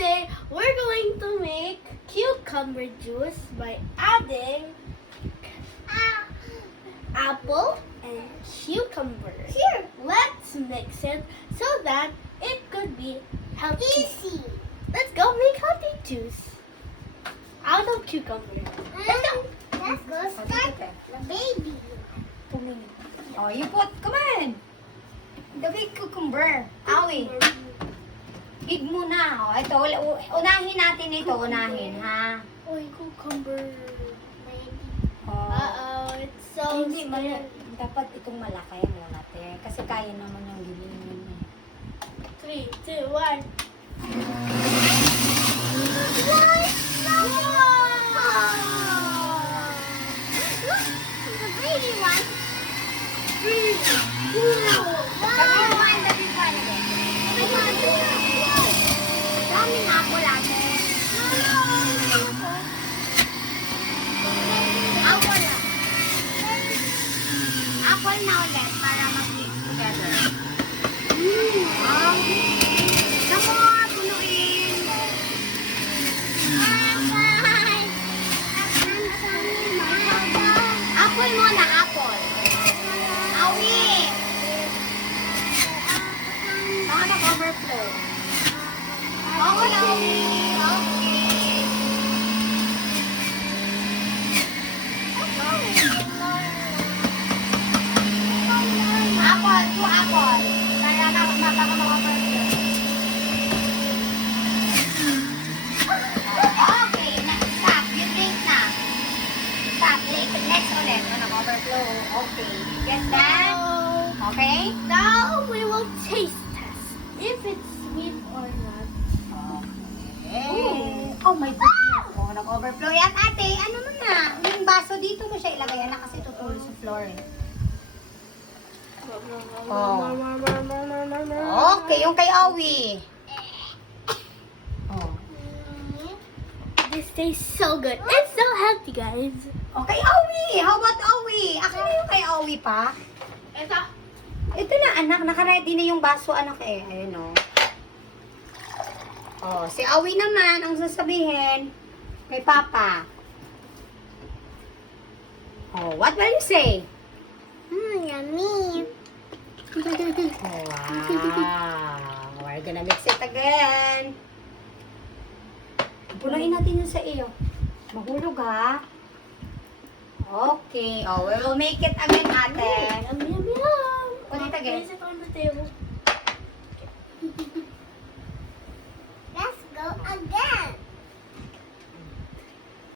today we're going to make cucumber juice by adding apple and cucumber. Here. Let's mix it so that it could be healthy. Easy. Let's go make healthy juice out of cucumber. Let's go. Let's go start the baby. 2 minutes. Oh, you put, come on. The big cucumber. Awi. Hig muna. Oh, ito, unahin natin ito. Unahin, ha? Oy, cucumber. Baby. Oh. Uh-oh, it's so Hindi, scary. dapat itong malaki muna, te. Kasi kaya naman yung gilingin. 3, 2, 1. The baby one. Sabihin mo ang dating ko, ano ba? Daming apple ate. Apple lang. Apple na ulit para mag-mix together. Tama, punuin. Apple muna, apple. Awi! Baka nag-overflow. Okay, Awi. Apple, 2 apple. Para makaka-overflow. Okay, stop. You drink na. Stop. Next ulit. Nag-overflow. Okay. Get that? Okay? Now we will taste test if it's sweet or not. Okay. Oh my goodness. Oh, nag-overflow. Yan ate, ano mo na? Yung baso dito mo siya ilagay. Anak kasi tutulog sa floor eh. Okay, yung kay Awi. Oh. This tastes so good. It's so healthy, guys. Okay, Awi. How about Awi? Akin na yung kay Awi pa. Ito. Ito na anak, naka-ready na yung baso anak eh. Ayun o. Oh, si Awi naman ang sasabihin kay Papa. Oh, what will you say? Yummy. Oh, wow. We're gonna mix it again. Punuin natin yun sa iyo. Mahulog ha. Okay. Oh, we will make it again ate. Yum, yum, yum. Put it again. Place it on the table.